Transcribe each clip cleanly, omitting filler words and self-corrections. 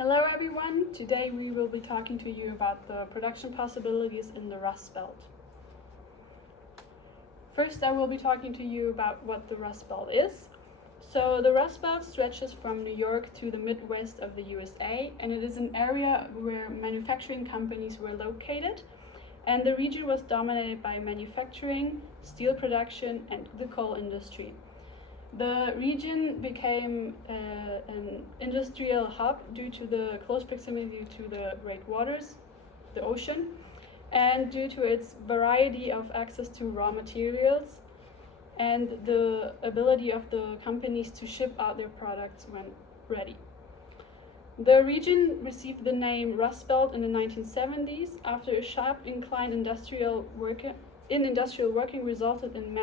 Hello everyone, today we will be talking to you about the production possibilities in the Rust Belt. First I will be talking to you about what the Rust Belt is. So the Rust Belt stretches from New York to the Midwest of the USA, and it is an area where manufacturing companies were located, and the region was dominated by manufacturing, steel production and the coal industry. The region became an industrial hub due to the close proximity to the great waters, the ocean, and due to its variety of access to raw materials and the ability of the companies to ship out their products when ready. The region received the name Rust Belt in the 1970s after a sharp incline in industrial working resulted in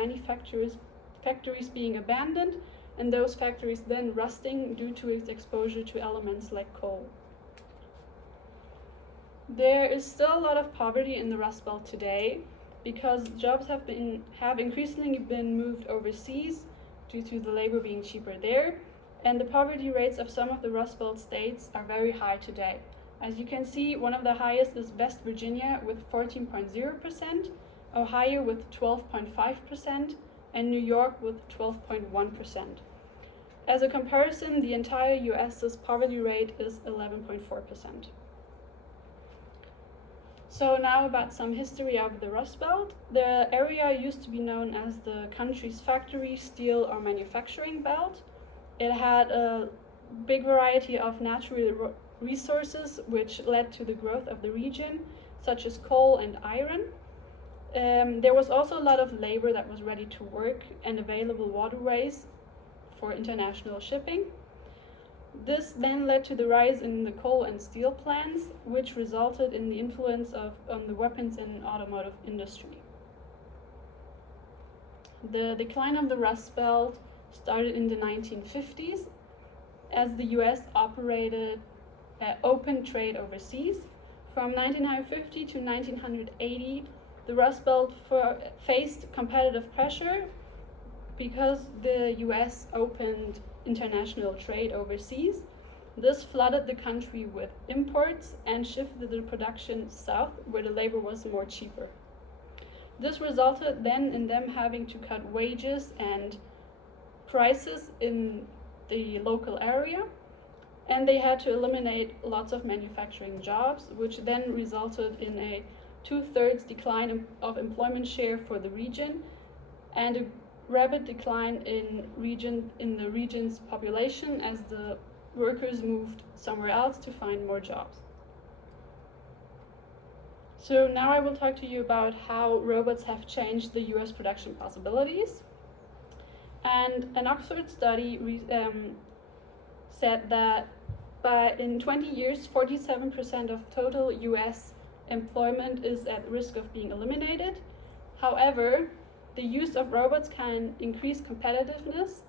factories being abandoned, and those factories then rusting due to its exposure to elements like coal. There is still a lot of poverty in the Rust Belt today because jobs have increasingly been moved overseas due to the labor being cheaper there, and the poverty rates of some of the Rust Belt states are very high today. As you can see, one of the highest is West Virginia with 14.0%, Ohio with 12.5%, and New York with 12.1%. As a comparison, the entire US's poverty rate is 11.4%. So now about some history of the Rust Belt. The area used to be known as the country's factory, steel, or manufacturing belt. It had a big variety of natural resources which led to the growth of the region, such as coal and iron. There was also a lot of labor that was ready to work and available waterways for international shipping. This then led to the rise in the coal and steel plants, which resulted in the influence on the weapons and automotive industry. The decline of the Rust Belt started in the 1950s as the US operated open trade overseas. From 1950 to 1980, the Rust Belt faced competitive pressure because the US opened international trade overseas. This flooded the country with imports and shifted the production south, where the labor was more cheaper. This resulted then in them having to cut wages and prices in the local area, and they had to eliminate lots of manufacturing jobs, which then resulted in a 2/3 decline of employment share for the region and a rapid decline in the region's population as the workers moved somewhere else to find more jobs. So now I will talk to you about how robots have changed the US production possibilities. And an Oxford study said that in 20 years, 47% of total US employment is at risk of being eliminated. However, the use of robots can increase competitiveness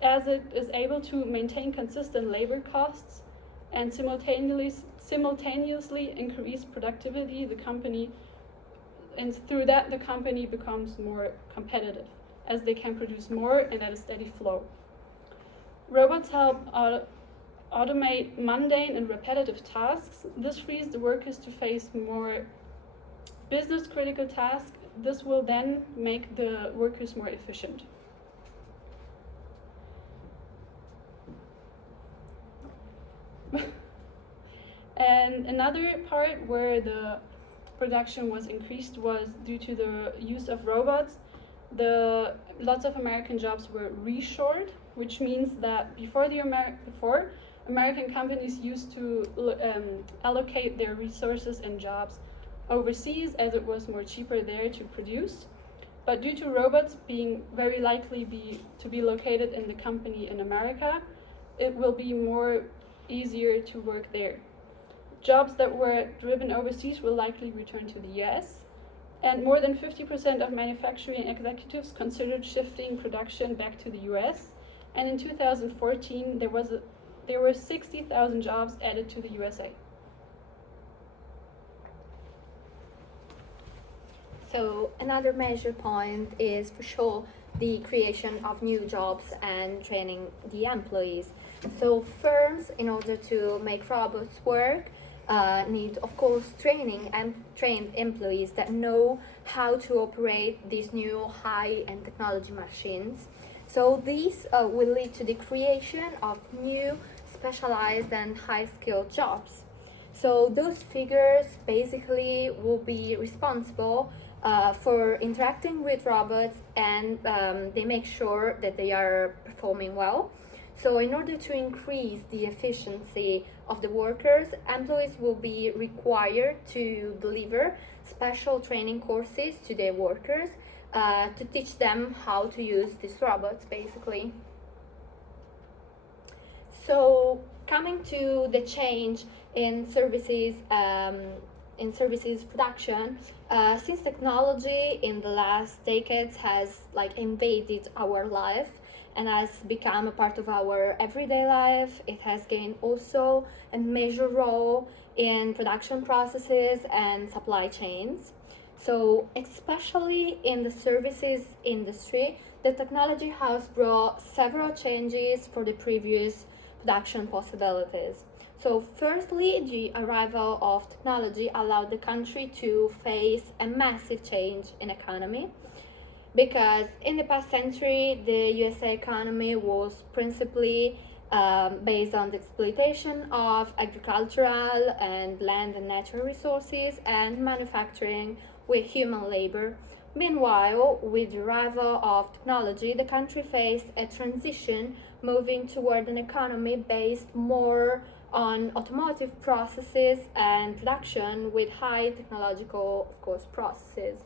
as it is able to maintain consistent labor costs and simultaneously increase productivity and through that the company becomes more competitive as they can produce more and at a steady flow. Robots help automate mundane and repetitive tasks. This frees the workers to face more business critical tasks. This will then make the workers more efficient. And another part where the production was increased was due to the use of robots. Lots of American jobs were reshored, which means that before American companies used to allocate their resources and jobs overseas as it was more cheaper there to produce. But due to robots being very likely to be located in the company in America, it will be more easier to work there. Jobs that were driven overseas will likely return to the US, and more than 50% of manufacturing executives considered shifting production back to the US, and in 2014 there were 60,000 jobs added to the USA. So another major point is for sure the creation of new jobs and training the employees. So firms, in order to make robots work, need, of course, training and trained employees that know how to operate these new high-end technology machines. So these will lead to the creation of new specialized and high-skilled jobs. So those figures basically will be responsible for interacting with robots, and they make sure that they are performing well. So in order to increase the efficiency of the workers, employees will be required to deliver special training courses to their workers to teach them how to use these robots, basically. So coming to the change in services production, since technology in the last decades has invaded our life and has become a part of our everyday life, it has gained also a major role in production processes and supply chains. So especially in the services industry, the technology has brought several changes for the previous production possibilities. So firstly, the arrival of technology allowed the country to face a massive change in economy, because in the past century, the USA economy was principally based on the exploitation of agricultural and land and natural resources and manufacturing with human labor. Meanwhile, with the arrival of technology, the country faced a transition moving toward an economy based more on automotive processes and production with high technological, of course, processes.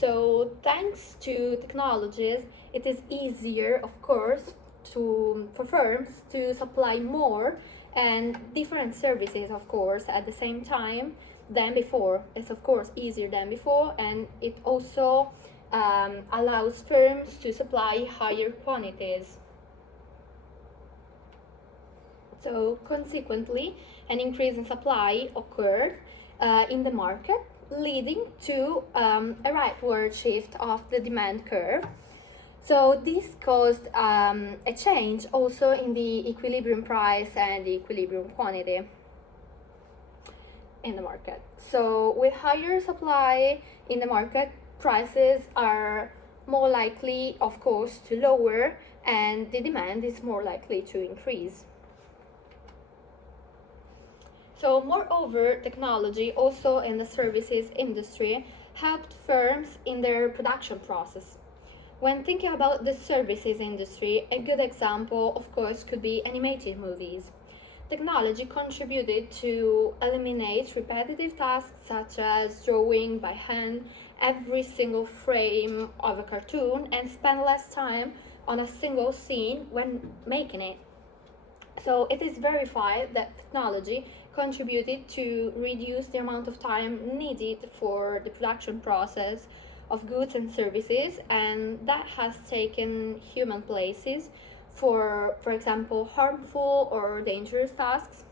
So thanks to technologies, it is easier, of course, for firms to supply more and different services, of course, at the same time than before. It's, of course, easier than before, and it also allows firms to supply higher quantities. So consequently, an increase in supply occurred in the market, leading to a rightward shift of the demand curve. So this caused a change also in the equilibrium price and the equilibrium quantity in the market. So with higher supply in the market, prices are more likely, of course, to lower, and the demand is more likely to increase. So moreover, technology also in the services industry helped firms in their production process. When thinking about the services industry, a good example, of course, could be animated movies. Technology contributed to eliminate repetitive tasks such as drawing by hand every single frame of a cartoon and spend less time on a single scene when making it. So it is verified that technology contributed to reduce the amount of time needed for the production process of goods and services, and that has taken human places for example, harmful or dangerous tasks.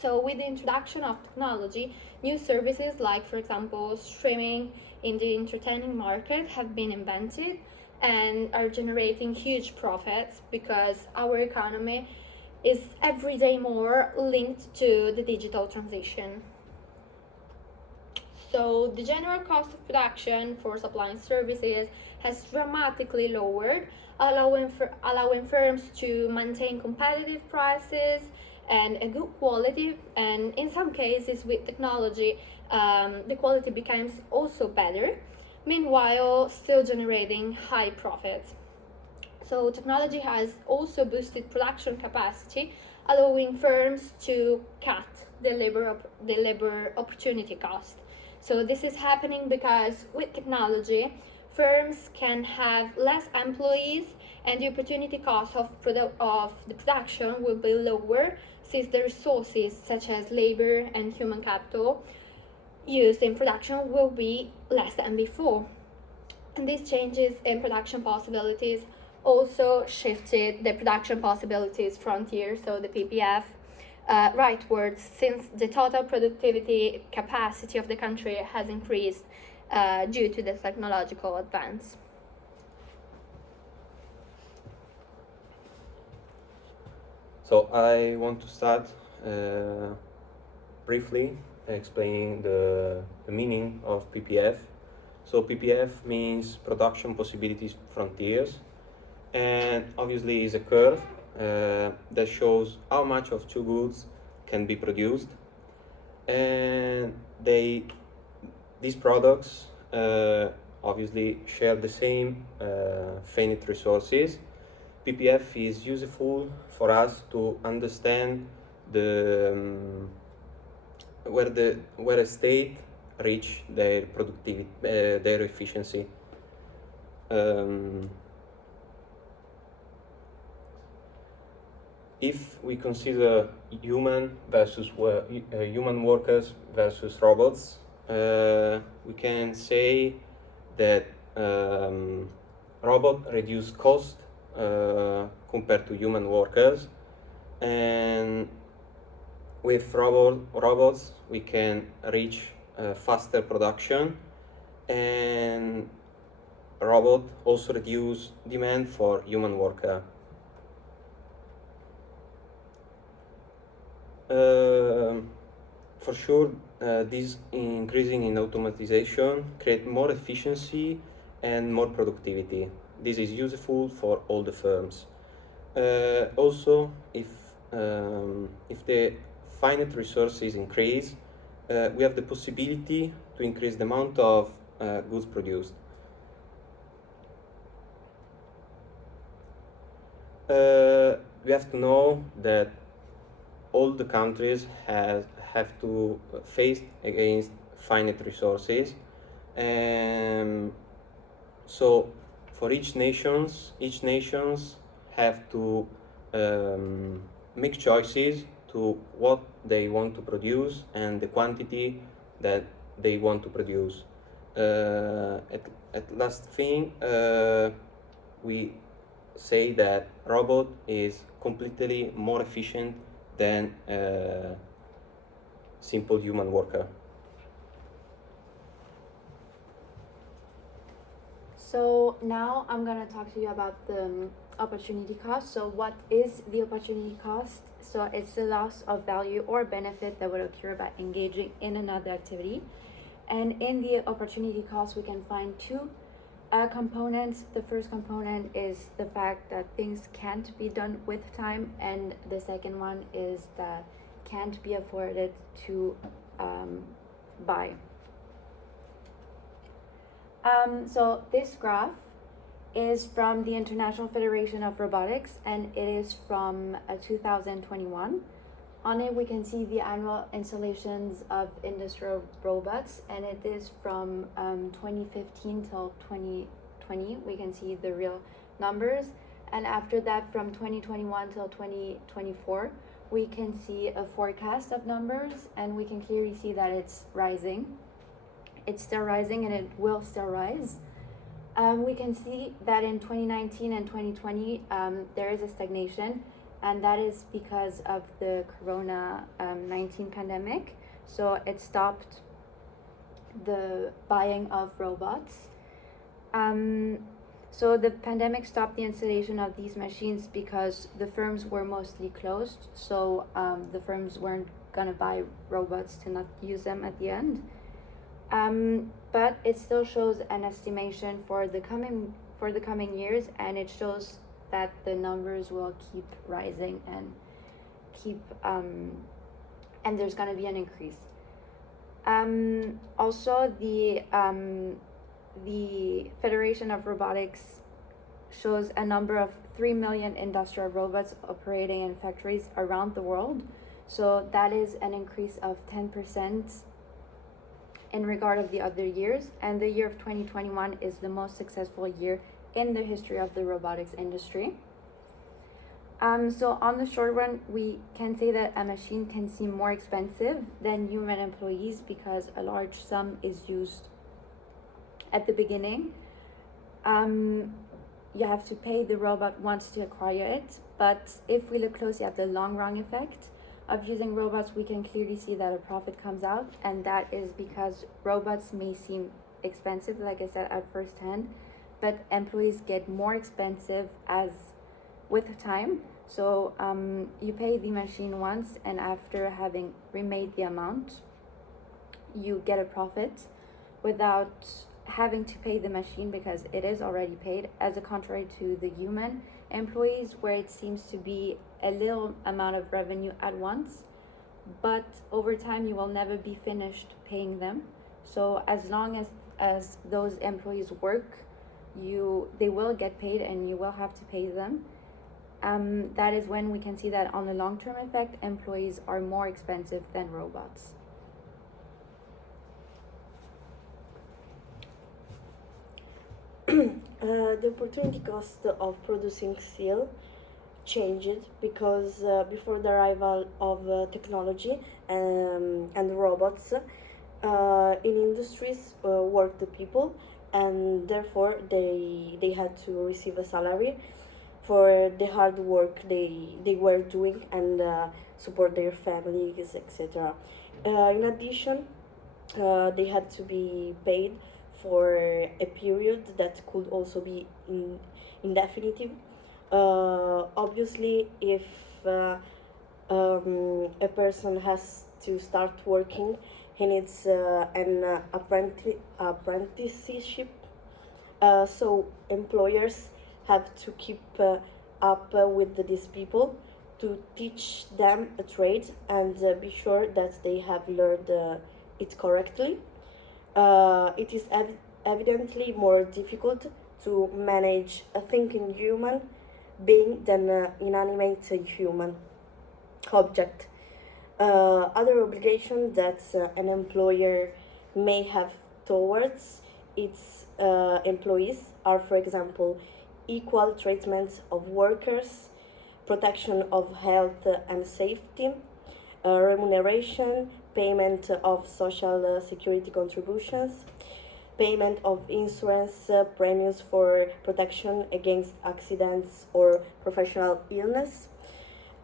So with the introduction of technology, new services like, for example, streaming in the entertaining market have been invented and are generating huge profits, because our economy is every day more linked to the digital transition. So the general cost of production for supplying services has dramatically lowered, allowing firms to maintain competitive prices and a good quality, and in some cases with technology the quality becomes also better, meanwhile still generating high profits. So technology has also boosted production capacity, allowing firms to cut the labor opportunity cost. So this is happening because with technology, firms can have less employees and the opportunity cost of the production will be lower, since the resources such as labor and human capital used in production will be less than before. And these changes in production possibilities also shifted the production possibilities frontier, so the PPF, rightwards, since the total productivity capacity of the country has increased due to the technological advance. So I want to start briefly explaining the meaning of PPF. So PPF means Production Possibilities Frontiers, and obviously is a curve that shows how much of two goods can be produced, and these products obviously share the same finite resources. PPF is useful for us to understand where a state reach their productivity, their efficiency. If we consider human workers versus robots, we can say that robot reduce cost compared to human workers, and with robots we can reach faster production, and robot also reduce demand for human worker. For sure, this increasing in automatization create more efficiency and more productivity. This is useful for all the firms. Also, if the finite resources increase, we have the possibility to increase the amount of goods produced. We have to know that all the countries have to face against finite resources, and so for each nations have to make choices to what they want to produce and the quantity that they want to produce. At last thing, we say that robot is completely more efficient than simple human worker. So now I'm going to talk to you about the opportunity cost. So what is the opportunity cost? So it's the loss of value or benefit that would occur by engaging in another activity. And in the opportunity cost, we can find two components. The first component is the fact that things can't be done with time, and the second one is that can't be afforded to buy. So this graph is from the International Federation of Robotics, and it is from 2021. On it, we can see the annual installations of industrial robots, and it is from 2015 till 2020. We can see the real numbers, and after that, from 2021 till 2024, we can see a forecast of numbers, and we can clearly see that it's rising. It's still rising, and it will still rise. We can see that in 2019 and 2020, there is a stagnation, and that is because of the Corona-19 pandemic. So it stopped the buying of robots. So the pandemic stopped the installation of these machines because the firms were mostly closed. So the firms weren't gonna buy robots to not use them at the end. But it still shows an estimation for the coming years, and it shows that the numbers will keep rising and and there's going to be an increase. Also, the Federation of Robotics shows a number of 3 million industrial robots operating in factories around the world. So that is an increase of 10% in regard of the other years, and the year of 2021 is the most successful year in the history of the robotics industry. So on the short run, we can say that a machine can seem more expensive than human employees because a large sum is used at the beginning. You have to pay the robot once to acquire it, but if we look closely at the long run effect of using robots, we can clearly see that a profit comes out, and that is because robots may seem expensive, like I said, at first hand, but employees get more expensive as with time, So you pay the machine once, and after having remade the amount, you get a profit without having to pay the machine because it is already paid, as a contrary to the human employees, where it seems to be a little amount of revenue at once, but over time you will never be finished paying them. So as long as those employees work, they will get paid and you will have to pay them. That is when we can see that on the long-term effect, employees are more expensive than robots. The opportunity cost of producing steel changed because before the arrival of technology and robots, in industries worked the people, and therefore they had to receive a salary for the hard work they were doing and support their families, etc. In addition, they had to be paid for a period that could also be indefinite. Obviously, if a person has to start working, he needs an apprenticeship. So employers have to keep up with these people to teach them a trade and be sure that they have learned it correctly. It is evidently more difficult to manage a thinking human being than an inanimate human object. Other obligations that an employer may have towards its employees are, for example, equal treatment of workers, protection of health and safety, remuneration, payment of social security contributions, payment of insurance premiums for protection against accidents or professional illness,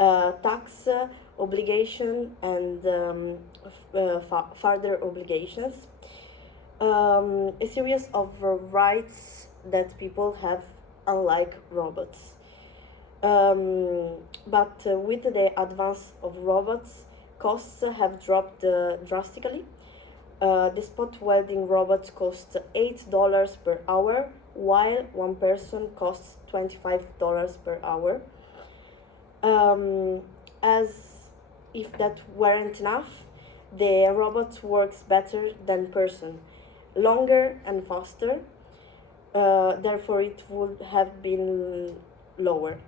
tax obligation and further obligations, a series of rights that people have unlike robots. But with the advance of robots, costs have dropped drastically. The spot welding robot costs $8 per hour, while one person costs $25 per hour. As if that weren't enough, the robot works better than person, longer and faster. Therefore, it would have been lower.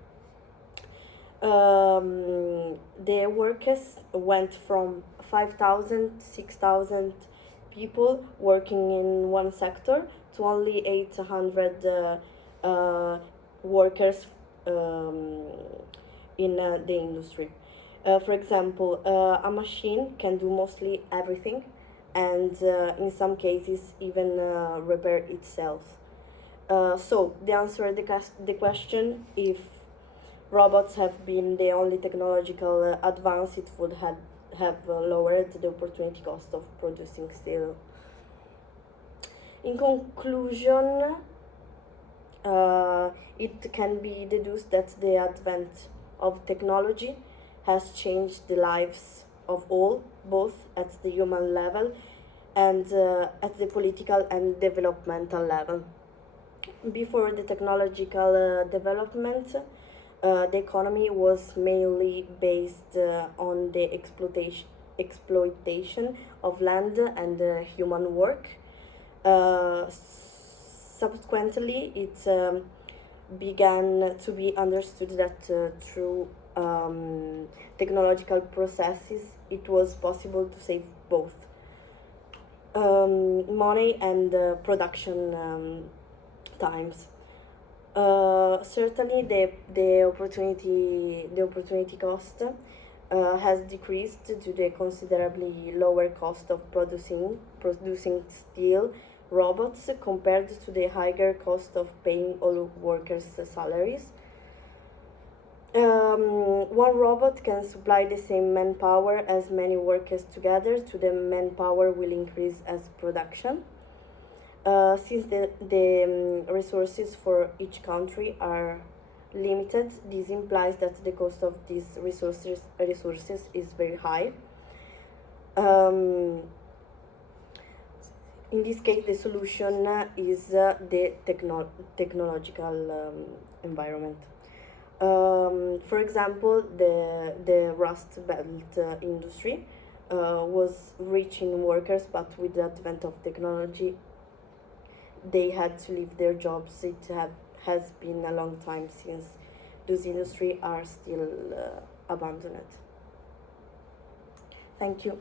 The workers went from 5,000, 6,000 people working in one sector to only 800 workers in the industry. For example, a machine can do mostly everything and in some cases even repair itself. So the answer to the question, if robots have been the only technological advance, it would have lowered the opportunity cost of producing steel. In conclusion, it can be deduced that the advent of technology has changed the lives of all, both at the human level and at the political and developmental level. Before the technological development, the economy was mainly based on the exploitation of land and human work. Subsequently, it began to be understood that through technological processes it was possible to save both money and production times. Certainly, the opportunity cost has decreased to the considerably lower cost of producing steel robots compared to the higher cost of paying all workers' salaries. One robot can supply the same manpower as many workers together. To the manpower will increase as production. Since the resources for each country are limited. This implies that the cost of these resources is very high. In this case, the solution is the technological environment. For example, the Rust Belt industry was rich in workers, but with the advent of technology, they had to leave their jobs. It has been a long time since those industries are still abandoned. Thank you.